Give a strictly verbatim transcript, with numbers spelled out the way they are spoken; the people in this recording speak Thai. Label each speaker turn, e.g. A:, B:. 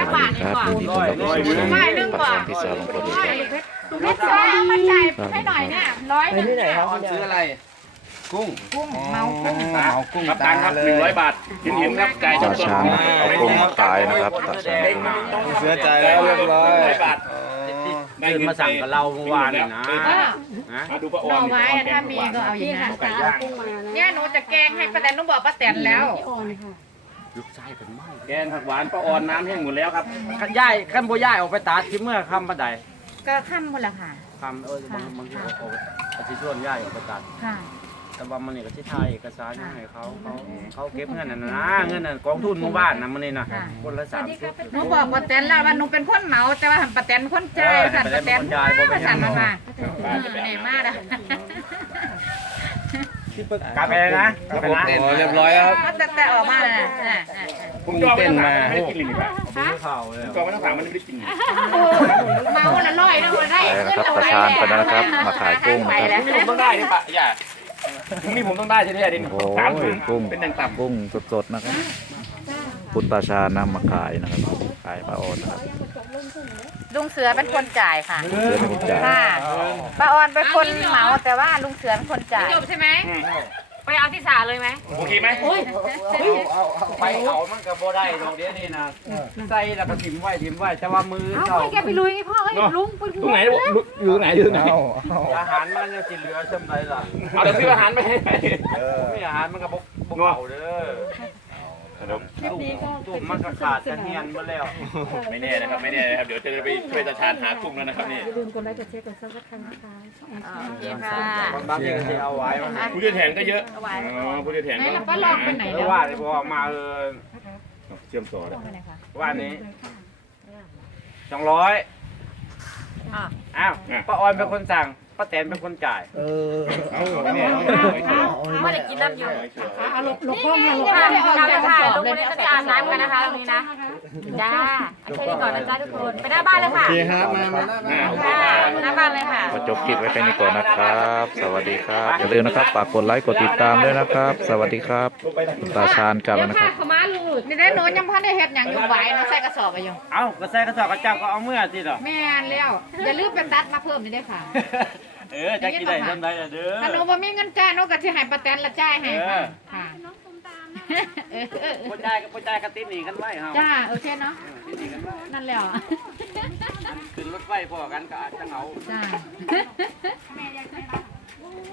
A: บาทนี่ก่อนไม่นึงก่อน
B: พี่สาวของคนนี้ครับ
A: เพชรจ้ามาจ่ายให้หน่อยเนี่ยร้อยหนึ่ง
C: ซื้ออะไรกุ้ง
A: กุ้งเมากุ้ง
C: เมากุ้ง
D: ครับตังค์ครับหนึ่งร้อยบาทหินหินครับจ่ายส
B: ตา
D: ด
B: ช้างเอากุ้งมาขายนะครับตาช้างกุ้ง
C: เสียใจแล้วเรียบร้อย
D: ร้อยบาท
E: ตื่นมาสั่งกับเราเมื่อวานนี่นะ
D: มาดูป้าอ
A: ห
D: อ
A: น่อน ไม้ถ้ามีก็เอาอย่างนั้นเนี่ยหนูจะแกงให้ป้าแตนหนูบอกป้าแตนแล้ว
E: ลูกชายเป็นไม้
D: แกงผักหวานป้าออนน้ำแห้งหมดแล้วครับ
E: ขันย่ายขันโบย่ายออกไปตัดที่เมื่อคำบันได
A: ก็ค่ำหมดละค่ะ
E: คำเออบางบางทีเขาเอาเอาที่ชวนย่ายออกไปตัด
A: ค่ะ
E: แต่ว่ามันนี่ก็ที่ไทยเอกสารให้เขาเขาเขาเก็บเงินน่ะนะเงินน่ะกองทุนหมู่บ้านนะมันนี่นะคนละสามสิบ
A: หนูบอกป้าแตนแล้วว่าหนูเป็นคนเหมาแต่ว่าป้าแตนคนจ่ายสั่นป้าแตนป้าสั่นมามาเหนื่อยมากนะ
E: กาแฟนะกาแฟนะ
C: เรียบร้อยครับ
A: ก็แต่แต่ออกมาเลยนะ
D: ผมจองไว้ตั้งสามไม่ได้กินเลยนี่ป่ะ
E: ผมไม่ข่าวเลย
D: จองไว้ตั้งสามมันไม่ได้กิน
A: เมาละร้อยนะได้
B: ไปนะครับตาช้างไปแล้วนะครับ มาขายกุ้ง
A: ไป
B: นะครับ
A: แล้ว
D: ผมต้องได้นี่ป่ะอย่าพรุ่งนี้ผมต้องได้ใช่ไหมดิน
B: โอ้โห
D: สามถุง
B: กุ้ง
D: เป็นอย่างต่ำ
B: กุ้งสดๆนะครับคุณตาชานำมาขายนะครับขายป้าออนนะครับ
A: ลุงเสือเป็นคนจ่ายค่ะ
B: เสือเป็นคนจ่าย
A: ค่ะป้าออนเป็นคนเหมาแต่ว่าลุงเสือเป็นคนจ่าย
F: จบใช่ไหมไปเอาที่สาเลยไหม
D: โอเคไหม
E: ไปเขามันก็บ่ได้ตรงเดียวนี่นะใส่แล้วก็ถิ่มไว้ถิ่มไว้แต่ว่ามือ
F: เอา
E: เขา
F: ไปแกไปลุยไงพ่อเอ้ยลุงไป
D: ตรงไหนอยู่ตรงไหนอยู่ตรงไหน
E: อาหารมันจะสิเหลือช่ำไรล่ะ
D: เอาเดี๋ยวซื้ออาหารไปให้ไป
E: ไม่อาหารมันก็บกบกเก่าเด้อ ตุ่มตุ่มมันก็ขาดจะเฮียนมาแล้ว
D: ไม่แน่นะครับไม่แน่นะครับเดี๋ยวจะไปช่วยตาชาญหากุ้งแล้วนะครับนี่
F: อย่าลืมกดไลค์กดแชร์กดซับสไครต์นะคะช่องแอน
A: โอเคค่ะ
E: บางทีก็จะเอาไว้ว่า
D: ผู้เชี่ยวชาญก็เยอะอ๋อผู้เชี่ยวชาญ
A: นี่
D: ก็
A: เราก็ลองไปไหน
E: เอ
A: แล้
E: อ
A: ว
E: ว่าเลยบอกมาเออ
D: เชื่อมต่อแล้ว
E: ว่านี้สองร้อยอ้าวป้าออนเป็นคนสั่งป้าแตนเป็นคนจ่าย
C: เออ
D: เอาเนี่ย
F: ไม่ได้กินน้ำอยู่
A: เอาหลบหลบกล้องหลบ
F: ค่ะ
A: กล้อง
F: เราจะถ่ายลงวันนี้จะไปอาบน้ำกันนะคะตรงนี้นะจ้าแค่นี้ก่อนนะจ้าทุกคนไปหน้าบ้านเลยค่ะ
C: โอเคครับมามา
D: อ่าโอเค
F: ค่ะหน้าบ้านเลยค่ะ
B: ขอจบคลิปไว้แค่นี้ก่อนนะครับ สวัสดีครับอย่าลืมนะครับฝากกดไลค์กดติดตามด้วยนะครับ สวัสดีครับคุณตาชานกลับแล้วนะครับ
F: เขามาลุงหลุด
A: นี่ได้หนูยังพันได้เฮ็ดอย่างอยู่ไหวเนาะใส่กระสอบไปอยู่
E: เอ้ากระแสกระสอบกระเจ้าก็เอาเมื่อสิเหรอ
A: แม่นแล้วอย่าลืมเป็นตัดมาเพิ่มนี่ได้ค่ะ
E: เออจะกินได้ทำได้เด้อ
A: ถ้าหนูบ่มีเงินจ่ายหนูก็สิให้ป้าแตนละจ่ายให้ค่ะค่ะ
E: ผู้ชายกับผู้ชายกระติบหนีกันไว้เฮา
A: จ้าโอเคเนาะ
E: หนีกันไว้
A: นั่นแหละ
E: ขึ้นรถไฟพอกันก็อาจจะเหงา
A: จ้า